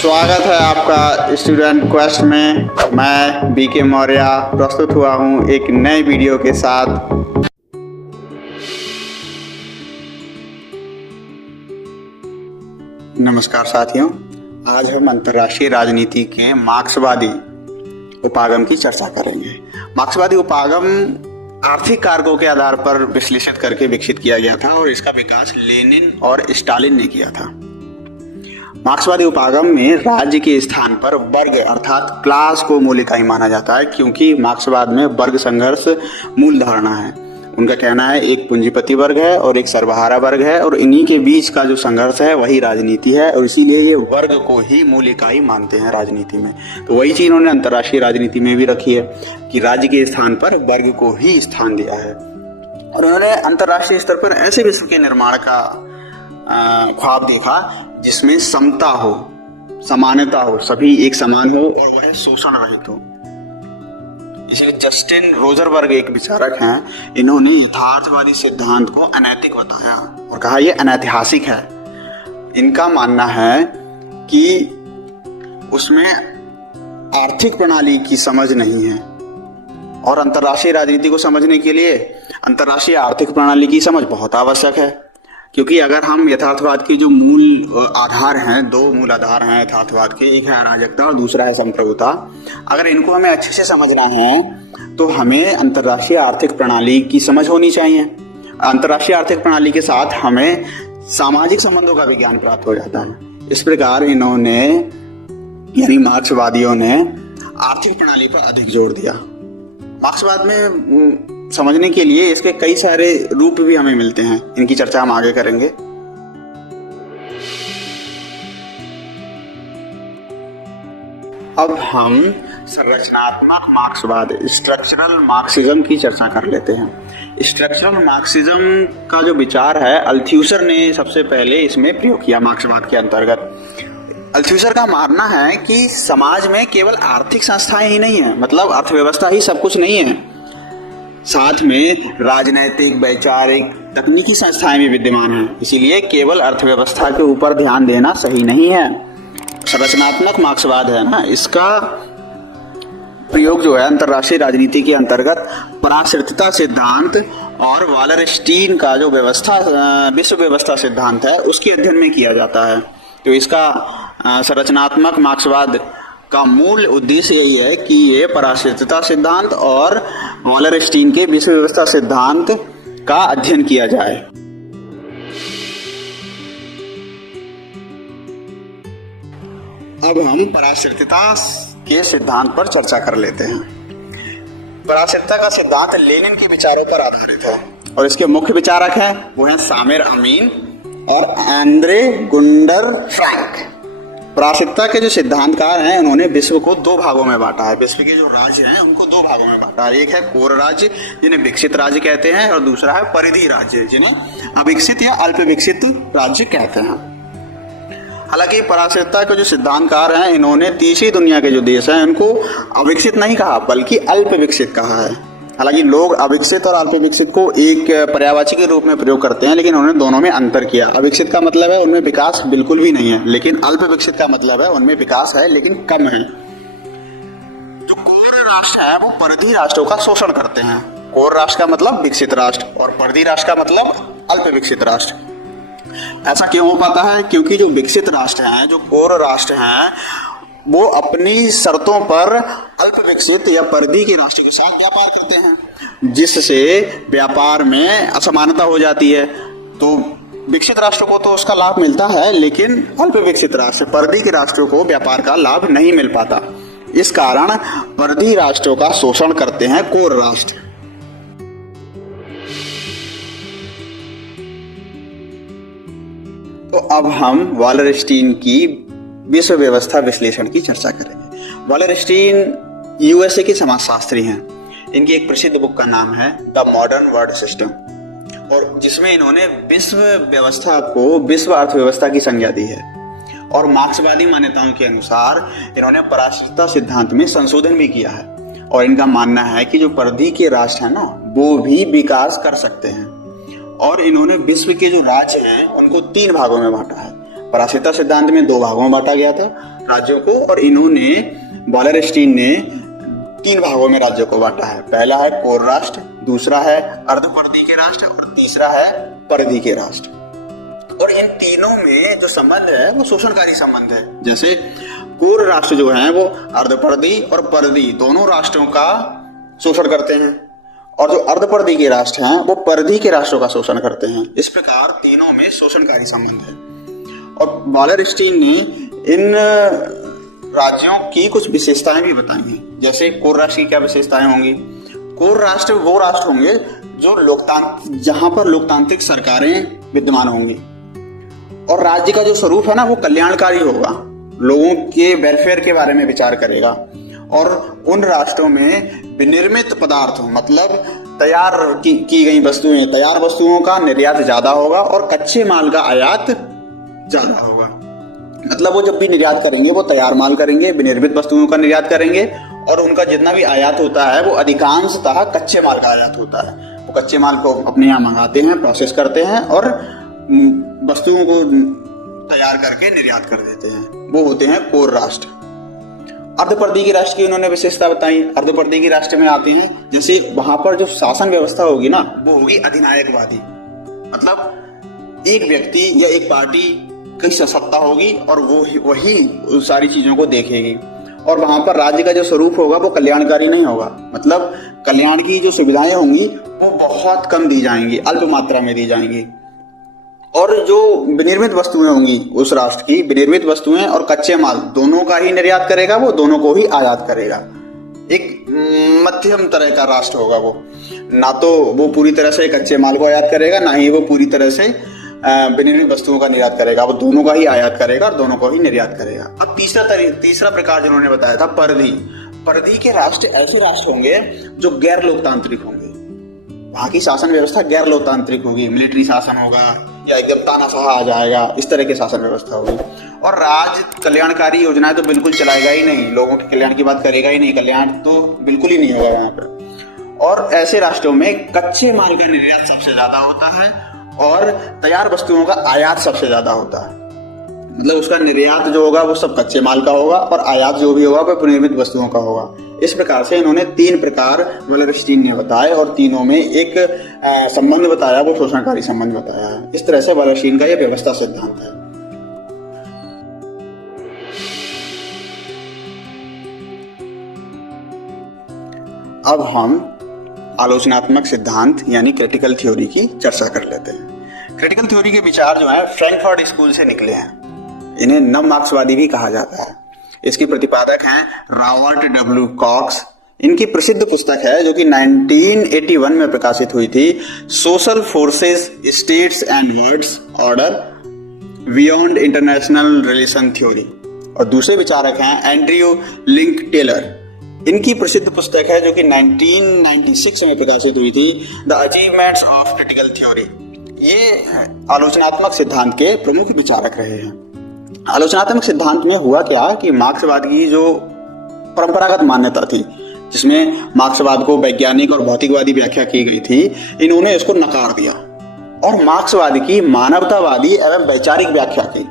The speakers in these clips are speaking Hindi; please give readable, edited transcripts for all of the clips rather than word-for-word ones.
स्वागत है आपका स्टूडेंट क्वेस्ट में। मैं बीके मौर्य प्रस्तुत हुआ हूँ एक नए वीडियो के साथ। नमस्कार साथियों, आज हम अंतर्राष्ट्रीय राजनीति के मार्क्सवादी उपागम की चर्चा करेंगे। मार्क्सवादी उपागम आर्थिक कारकों के आधार पर विश्लेषित करके विकसित किया गया था और इसका विकास लेनिन और स्टालिन ने किया था। मार्क्सवादी उपागम में राज्य के स्थान पर वर्ग अर्थात क्लास को मूल इकाई माना जाता है, क्योंकि मार्क्सवाद में वर्ग संघर्ष मूल धारणा है। उनका कहना है एक पूंजीपति वर्ग है और एक सर्वहारा वर्ग है और इन्हीं के बीच का जो संघर्ष है वही राजनीति है, और इसीलिए ये वर्ग को ही मूल इकाई मानते हैं राजनीति में। तो वही चीज उन्होंने अंतर्राष्ट्रीय राजनीति में भी रखी है कि राज्य के स्थान पर वर्ग को ही स्थान दिया है। और उन्होंने अंतर्राष्ट्रीय स्तर पर ऐसे विश्व के निर्माण का ख्वाब देखा जिसमें समता हो, समानता हो, सभी एक समान हो और वह शोषण रहित हो। इसलिए जस्टिन रोजरबर्ग एक विचारक हैं, इन्होंने यथार्थवादी सिद्धांत को अनैतिक बताया और कहा यह अनैतिहासिक है। इनका मानना है कि उसमें आर्थिक प्रणाली की समझ नहीं है, और अंतर्राष्ट्रीय राजनीति को समझने के लिए अंतर्राष्ट्रीय आर्थिक प्रणाली की समझ बहुत आवश्यक है। क्योंकि अगर हम यथार्थवाद के जो मूल आधार हैं, दो मूल आधार हैं यथार्थवाद के, एक है अराजकता और दूसरा है संप्रभुता, अगर इनको हमें अच्छे से समझना है तो हमें अंतर्राष्ट्रीय आर्थिक प्रणाली की समझ होनी चाहिए। अंतर्राष्ट्रीय आर्थिक प्रणाली के साथ हमें सामाजिक संबंधों का भी ज्ञान प्राप्त हो जाता है। इस प्रकार इन्होंने यानी मार्क्सवादियों ने आर्थिक प्रणाली पर अधिक जोर दिया। मार्क्सवाद में समझने के लिए इसके कई सारे रूप भी हमें मिलते हैं, इनकी चर्चा हम आगे करेंगे। अब हम संरचनात्मक मार्क्सवाद स्ट्रक्चरल मार्क्सिज्म की चर्चा कर लेते हैं। स्ट्रक्चरल मार्क्सिज्म का जो विचार है अल्थ्यूसर ने सबसे पहले इसमें प्रयोग किया मार्क्सवाद के अंतर्गत। अल्थ्यूसर का मानना है कि समाज में केवल आर्थिक संस्थाएं ही नहीं है, मतलब अर्थव्यवस्था ही सब कुछ नहीं है, साथ में राजनैतिक, वैचारिक, तकनीकी संस्थाएं भी विद्यमान हैं। इसीलिए केवल अर्थव्यवस्था के ऊपर ध्यान देना सही नहीं है। संरचनात्मक मार्क्सवाद है ना, इसका प्रयोग जो है अंतर्राष्ट्रीय राजनीति के अंतर्गत पराश्रितता सिद्धांत और वालरस्टीन का जो विश्व व्यवस्था सिद्धांत है उसके अध्ययन में किया जाता है। तो इसका संरचनात्मक मार्क्सवाद का मूल उद्देश्य यही है कि ये पराश्रितता सिद्धांत और वालरस्टीन के विश्व व्यवस्था सिद्धांत का अध्ययन किया जाए। अब हम पराश्रितता के सिद्धांत पर चर्चा कर लेते हैं। पराश्रितता का सिद्धांत लेनिन के विचारों पर आधारित है और इसके मुख्य विचारक हैं वो हैं सामिर अमीन और एंद्रे गुंडर फ्रैंक। पराश्रितता के जो सिद्धांतकार हैं उन्होंने विश्व को दो भागों में बांटा है। विश्व के जो राज्य हैं उनको दो भागों में बांटा है। एक है कोर राज्य जिन्हें विकसित राज्य कहते हैं और दूसरा है परिधि राज्य जिन्हें अविकसित या अल्प विकसित राज्य कहते हैं। हालांकि पराश्रितता के जो सिद्धांतकार हैं इन्होंने तीसरी दुनिया के जो देश हैं उनको अविकसित नहीं कहा बल्कि अल्प विकसित कहा है। हालांकि लोग अविकसित और अल्प विकसित को एक पर्यायवाची के रूप में प्रयोग करते हैं, लेकिन उन्होंने दोनों में अंतर किया। अविकसित का मतलब है उनमें विकास बिल्कुल भी नहीं है, लेकिन अल्प विकसित का मतलब है उनमें विकास है लेकिन कम है। जो कोर राष्ट्र है वो परिधि राष्ट्रों का शोषण करते हैं। कोर राष्ट्र का मतलब विकसित राष्ट्र और परिधि राष्ट्र का मतलब अल्प विकसित राष्ट्र। ऐसा क्यों हो पाता है? क्योंकि जो विकसित राष्ट्र हैं, जो कोर राष्ट्र हैं, वो अपनी शर्तों पर अल्प विकसित या परिधि के राष्ट्र के साथ व्यापार करते हैं, जिससे व्यापार में असमानता हो जाती है। तो विकसित राष्ट्र को तो उसका लाभ मिलता है, लेकिन अल्प विकसित राष्ट्र, परिधि के राष्ट्रों को व्यापार का लाभ नहीं मिल पाता। इस कारण परिधि राष्ट्रों का शोषण करते हैं कोर राष्ट्र। तो अब हम वालरस्टीन की विश्व व्यवस्था विश्लेषण की चर्चा करेंगे। वालरस्टीन यूएसए के समाजशास्त्री हैं। इनकी एक प्रसिद्ध बुक का नाम है द मॉडर्न वर्ल्ड सिस्टम, और जिसमें इन्होंने विश्व व्यवस्था को विश्व अर्थव्यवस्था की संज्ञा दी है। और मार्क्सवादी मान्यताओं के अनुसार इन्होंने पराश्रितता सिद्धांत में संशोधन भी किया है और इनका मानना है कि जो परिधि के राष्ट्र है ना वो भी विकास कर सकते हैं। और इन्होंने विश्व के जो राज्य हैं उनको तीन भागों में बांटा है। परासिता सिद्धांत में 2 भागों में बांटा गया था राज्यों को, और इन्होंने वालरस्टीन ने 3 भागों में राज्यों को बांटा है। पहला है कोर राष्ट्र, दूसरा है अर्धपरिधि के राष्ट्र और तीसरा है परिधि के राष्ट्र। और इन तीनों में जो संबंध है वो शोषणकारी संबंध है। जैसे कोर राष्ट्र जो है वो अर्धपरिधि और परिधि दोनों राष्ट्रों का शोषण करते हैं, और जो अर्धपरिधि के राष्ट्र हैं वो परिधि के राष्ट्रों का शोषण करते हैं। इस प्रकार तीनों में शोषणकारी संबंध है। और वालरस्टीन ने इन राज्यों की कुछ विशेषताएं भी बताई हैं। जैसे कोर राष्ट्र की क्या विशेषताएं होंगी? कोर राष्ट्र वो राष्ट्र होंगे जो जहां पर लोकतांत्रिक सरकारें विद्यमान होंगी, और राज्य का जो स्वरूप है ना वो कल्याणकारी होगा, लोगों के वेलफेयर के बारे में विचार करेगा। और उन राष्ट्रों में विनिर्मित पदार्थ मतलब तैयार की गई वस्तुएं, तैयार वस्तुओं का निर्यात ज्यादा होगा और कच्चे माल का आयात ज्यादा होगा। मतलब वो जब भी निर्यात करेंगे वो तैयार माल करेंगे, विनिर्मित वस्तुओं का निर्यात करेंगे, और उनका जितना भी आयात होता है वो अधिकांशतः कच्चे माल का आयात होता है। वो कच्चे माल को अपने यहाँ मंगाते हैं, प्रोसेस करते हैं और वस्तुओं को तैयार करके निर्यात कर देते हैं। वो होते हैं कोर राष्ट्र। अर्धपरिधि के राष्ट्र की उन्होंने विशेषता बताई। अर्धपरिधि के राष्ट्र में आते हैं जैसे वहां पर जो शासन व्यवस्था होगी ना वो होगी अधिनायकवादी, मतलब एक व्यक्ति या एक पार्टी की सत्ता होगी और वो वही उस सारी चीजों को देखेगी। और वहां पर राज्य का जो स्वरूप होगा वो कल्याणकारी नहीं होगा, मतलब कल्याण की जो सुविधाएं होंगी वो बहुत कम दी जाएंगी, अल्प मात्रा में दी जाएंगी। और जो विनिर्मित वस्तुएं होंगी उस राष्ट्र की, विनिर्मित वस्तुएं और कच्चे माल दोनों का ही निर्यात करेगा, वो दोनों को ही आयात करेगा। एक मध्यम तरह का राष्ट्र होगा वो, ना तो वो पूरी तरह से कच्चे माल को आयात करेगा, ना ही वो पूरी तरह से विनिर्मित वस्तुओं का निर्यात करेगा, वो दोनों का ही आयात करेगा और दोनों को ही निर्यात करेगा। अब तीसरा प्रकार जिन्होंने बताया था परिधि। परिधि के राष्ट्र ऐसे राष्ट्र होंगे जो गैर लोकतांत्रिक होंगे, वहां की शासन व्यवस्था गैर लोकतांत्रिक होगी, मिलिट्री शासन होगा या एकदम तानाशाह आ जाएगा, इस तरह की शासन व्यवस्था होगी। और राज कल्याणकारी योजनाएं तो बिल्कुल चलाएगा ही नहीं, लोगों के कल्याण की बात करेगा ही नहीं, कल्याण तो बिल्कुल ही नहीं होगा वहां पर। और ऐसे राष्ट्रों में कच्चे माल का निर्यात सबसे ज्यादा होता है और तैयार वस्तुओं का आयात सबसे ज्यादा होता है। मतलब उसका निर्यात जो होगा वो सब कच्चे माल का होगा और आयात जो भी होगा वो विनिर्मित वस्तुओं का होगा। इस प्रकार से इन्होंने 3 प्रकार वालरस्टीन ने बताए और तीनों में एक संबंध बताया, वो शोषणकारी संबंध बताया है। इस तरह से वालरस्टीन का यह व्यवस्था सिद्धांत है। अब हम आलोचनात्मक सिद्धांत यानी क्रिटिकल थ्योरी की चर्चा कर लेते हैं। क्रिटिकल थ्योरी के विचार जो है फ्रैंकफर्ट स्कूल से निकले हैं, इन्हें नव मार्क्सवादी भी कहा जाता है। इसके प्रतिपादक हैं रॉबर्ट डब्ल्यू कॉक्स। इनकी प्रसिद्ध पुस्तक है जो कि 1981 में प्रकाशित हुई थी, social forces, states and worlds order beyond international relation theory. और दूसरे विचारक हैं एंड्रयू लिंक टेलर। इनकी प्रसिद्ध पुस्तक है जो कि 1996 में प्रकाशित हुई थी, the achievements of critical theory. ये आलोचनात्मक सिद्धांत के प्रमुख विचारक रहे हैं। आलोचनात्मक सिद्धांत में हुआ क्या कि मार्क्सवाद की जो परंपरागत मान्यता थी, जिसमें मार्क्सवाद को वैज्ञानिक और भौतिकवादी व्याख्या की गई थी, इन्होंने इसको नकार दिया और मार्क्सवाद की मानवतावादी एवं वैचारिक व्याख्या की।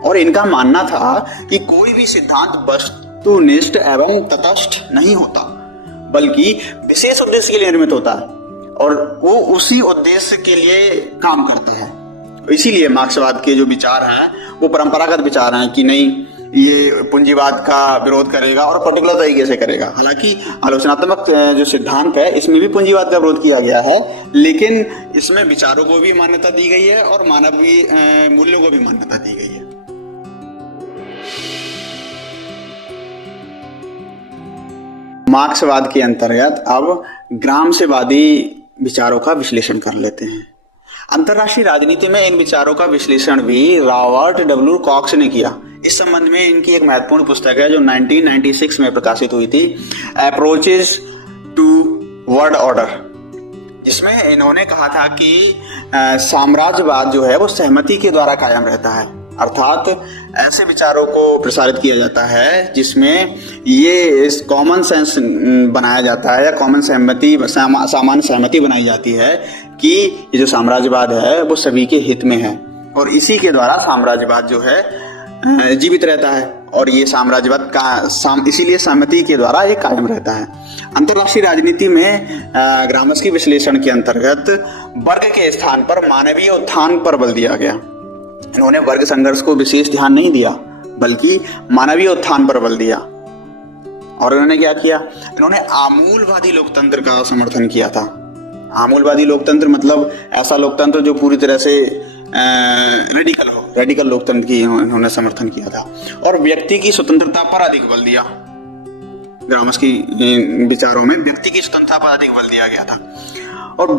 और इनका मानना था कि कोई भी सिद्धांत वस्तुनिष्ठ एवं तटस्थ नहीं होता, बल्कि विशेष उद्देश्य के लिए निर्मित होता है और वो उसी उद्देश्य के लिए काम करता है। इसीलिए मार्क्सवाद के जो विचार हैं वो परंपरागत विचार हैं कि नहीं, ये पूंजीवाद का विरोध करेगा और पर्टिकुलर तरीके से करेगा। हालांकि आलोचनात्मक जो सिद्धांत है इसमें भी पूंजीवाद का विरोध किया गया है, लेकिन इसमें विचारों को भी मान्यता दी गई है और मानवीय मूल्यों को भी मान्यता दी गई है। मार्क्सवाद के अंतर्गत अब ग्रामसेवादी विचारों का विश्लेषण कर लेते हैं। अंतरराष्ट्रीय राजनीति में इन विचारों का विश्लेषण भी रॉबर्ट डब्ल्यू कॉक्स ने किया। इस संबंध में इनकी एक महत्वपूर्ण पुस्तक है जो 1996 में प्रकाशित हुई थी, अप्रोचेस टू वर्ल्ड ऑर्डर, जिसमें इन्होंने कहा था कि साम्राज्यवाद जो है वो सहमति के द्वारा कायम रहता है, अर्थात ऐसे विचारों को प्रसारित किया जाता है जिसमें ये कॉमन सेंस बनाया जाता है या कॉमन सहमति, सामान्य सहमति बनाई जाती है कि ये जो साम्राज्यवाद है वो सभी के हित में है और इसी के द्वारा साम्राज्यवाद जो है जीवित रहता है और ये साम्राज्यवाद का इसीलिए सहमति के द्वारा ये कायम रहता है। अंतर्राष्ट्रीय राजनीति में ग्रामस्की विश्लेषण के अंतर्गत वर्ग के स्थान पर मानवीय उत्थान पर बल दिया गया। इन्होंने वर्ग संघर्ष को विशेष ध्यान नहीं दिया बल्कि मानवीय उत्थान पर बल दिया। और इन्होंने क्या किया, इन्होंने आमूलवादी लोकतंत्र का समर्थन किया था। आमूलवादी लोकतंत्र मतलब ऐसा लोकतंत्र जो पूरी तरह से रेडिकल हो, रेडिकल लोकतंत्र की इन्होंने समर्थन किया था। और व्यक्ति की स्वतंत्रता पर अधिक बल दिया। ग्रामस्की विचारों में व्यक्ति की स्वतंत्रता पर अधिक बल दिया गया था। और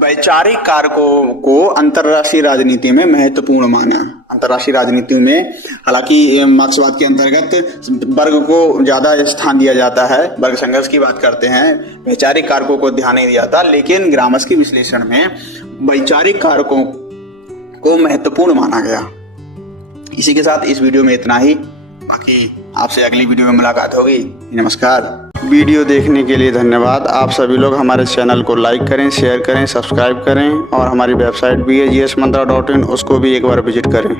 वैचारिक कारकों को अंतर्राष्ट्रीय राजनीति में महत्वपूर्ण माना। अंतर्राष्ट्रीय राजनीति में हालांकि मार्क्सवाद के अंतर्गत वर्ग को ज्यादा स्थान दिया जाता है, वर्ग संघर्ष की बात करते हैं, वैचारिक कारकों को ध्यान नहीं दिया जाता, लेकिन ग्रामस्की विश्लेषण में वैचारिक कारकों को महत्वपूर्ण माना गया। इसी के साथ इस वीडियो में इतना ही। बाकी आपसे अगली वीडियो में मुलाकात होगी। नमस्कार। वीडियो देखने के लिए धन्यवाद। आप सभी लोग हमारे चैनल को लाइक करें, शेयर करें, सब्सक्राइब करें और हमारी वेबसाइट भी है gsmantra.in, उसको भी एक बार विजिट करें।